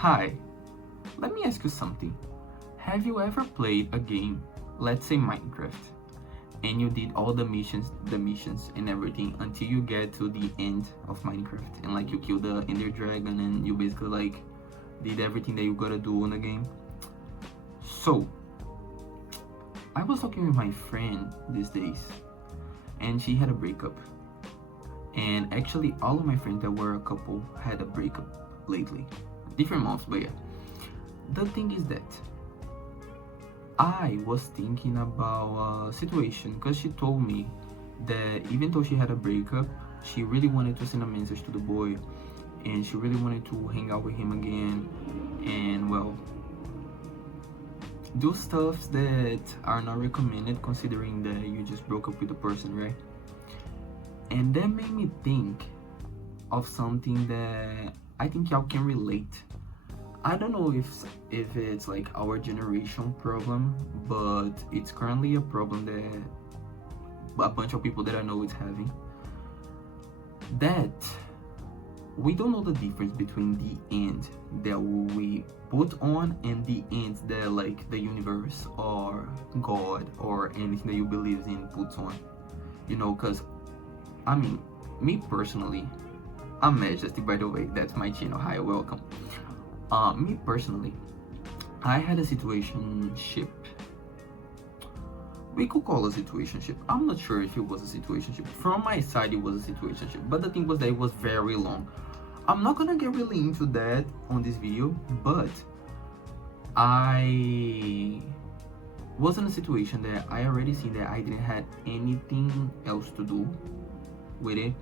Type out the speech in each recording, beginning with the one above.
Hi, let me ask you something. Have you ever played a game, let's say Minecraft, and you did all the missions and everything until you get to the end of Minecraft and like you kill the Ender Dragon and you basically like did everything that you gotta do in the game? So, I was talking with my friend these days and she had a breakup. And actually all of my friends that were a couple had a breakup lately. Different months, but yeah. The thing is that I was thinking about a situation because she told me that even though she had a breakup, she really wanted to send a message to the boy and she really wanted to hang out with him again and well, do stuff that are not recommended considering that you just broke up with the person, right? And that made me think of something that I think y'all can relate. I don't know if it's like our generation problem, but it's currently a problem that a bunch of people that I know is having. That we don't know the difference between the end that we put on and the end that like the universe or God or anything that you believe in puts on. You know, because I mean, me personally, I'm Majestic, by the way, that's my channel. Hi, welcome. Me personally, I had a situationship. We could call it a situationship. I'm not sure if it was a situationship. From my side, it was a situationship. But the thing was that it was very long. I'm not gonna get really into that on this video, but I was in a situation that I already seen that I didn't have anything else to do with it.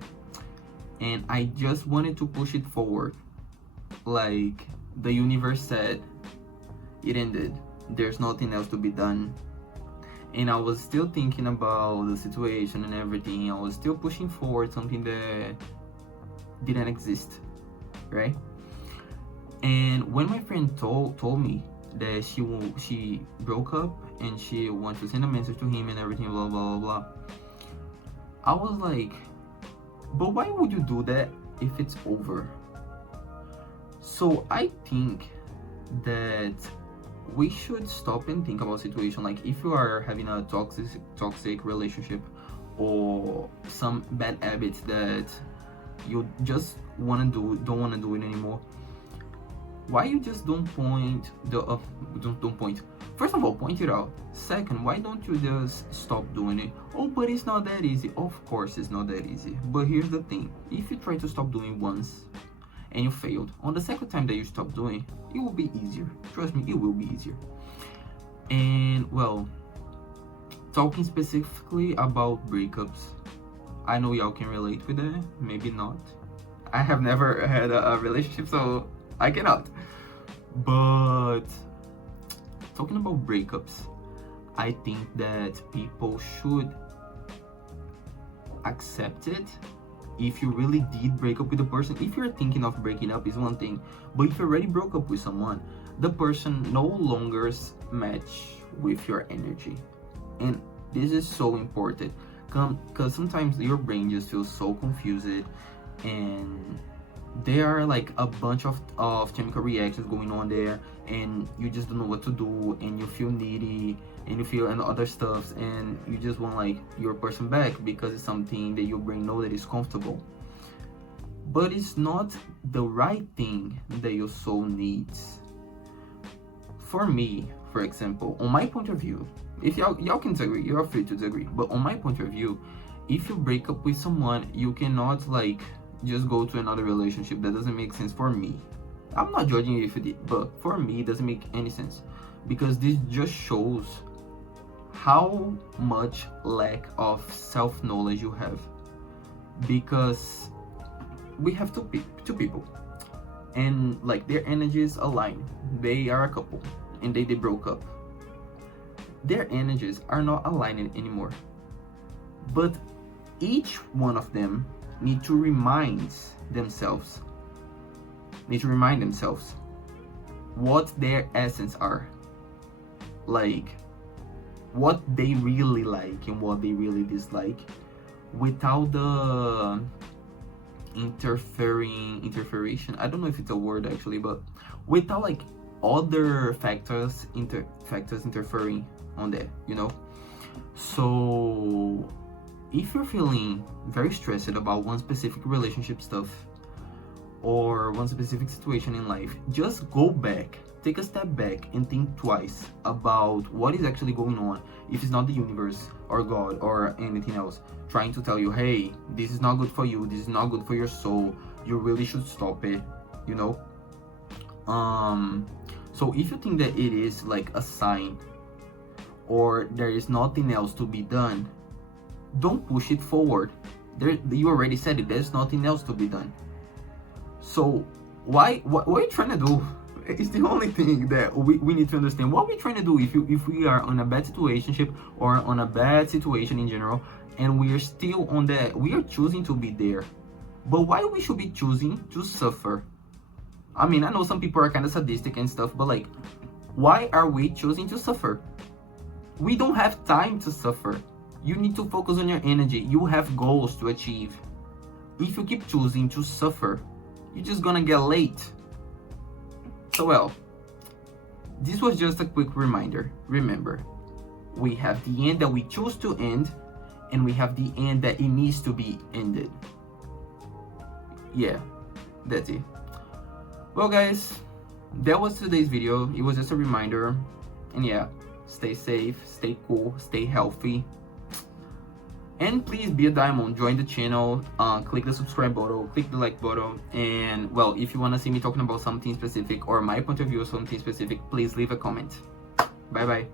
And I just wanted to push it forward. Like the universe said, it ended. There's nothing else to be done. And I was still thinking about the situation and everything. I was still pushing forward something that didn't exist, right? And when my friend told me that she broke up and she wants to send a message to him and everything, blah blah blah blah, I was like, but why would you do that if it's over? So I think that we should stop and think about situation like if you are having a toxic relationship or some bad habits that you just don't want to do it anymore. Why you just don't point don't point? First of all, point it out. Second, why don't you just stop doing it? Oh, but it's not that easy. Of course it's not that easy. But here's the thing. If you try to stop doing once and you failed, on the second time that you stop doing, it will be easier. Trust me, it will be easier. And well, talking specifically about breakups, I know y'all can relate with that, maybe not. I have never had a relationship, so I cannot. But talking about breakups, I think that people should accept it. If you really did break up with a person, if you're thinking of breaking up is one thing, but if you already broke up with someone, the person no longer match with your energy. And this is so important because sometimes your brain just feels so confused and there are like a bunch of chemical reactions going on there and you just don't know what to do and you feel needy and you feel and other stuffs and you just want like your person back because it's something that your brain know that is comfortable, but it's not the right thing that your soul needs. For me, for example, on my point of view, if y'all can disagree, you're free to disagree, but on my point of view, if you break up with someone, you cannot like just go to another relationship. That doesn't make sense for me. I'm not judging you if you did, but for me it doesn't make any sense because this just shows how much lack of self-knowledge you have, because we have two people and like their energies align. They are a couple and they broke up. Their energies are not aligning anymore, but each one of them need to remind themselves what their essence are, like what they really like and what they really dislike, without the interferation, I don't know if it's a word actually, but without like other factors interfering on that, you know. So if you're feeling very stressed about one specific relationship stuff or one specific situation in life, just go back, take a step back and think twice about what is actually going on. If it's not the universe or God or anything else trying to tell you, hey, this is not good for you, this is not good for your soul, you really should stop it, you know. So if you think that it is like a sign or there is nothing else to be done, don't push it forward. You already said it, there's nothing else to be done. So what are you trying to do? It's the only thing that we need to understand. What we're trying to do if we are on a bad situationship or on a bad situation in general, and we are still on that, we are choosing to be there. But why we should be choosing to suffer? I mean, I know some people are kind of sadistic and stuff, but like, why are we choosing to suffer? We don't have time to suffer. You need to focus on your energy. You have goals to achieve. If you keep choosing to suffer, you're just gonna get late. So well, this was just a quick reminder. Remember, we have the end that we choose to end, and we have the end that it needs to be ended. Yeah, that's it. Well guys, that was today's video. It was just a reminder. And yeah, stay safe, stay cool, stay healthy. And please be a diamond, join the channel, click the subscribe button, click the like button, and well, if you want to see me talking about something specific or my point of view of something specific, please leave a comment. Bye bye.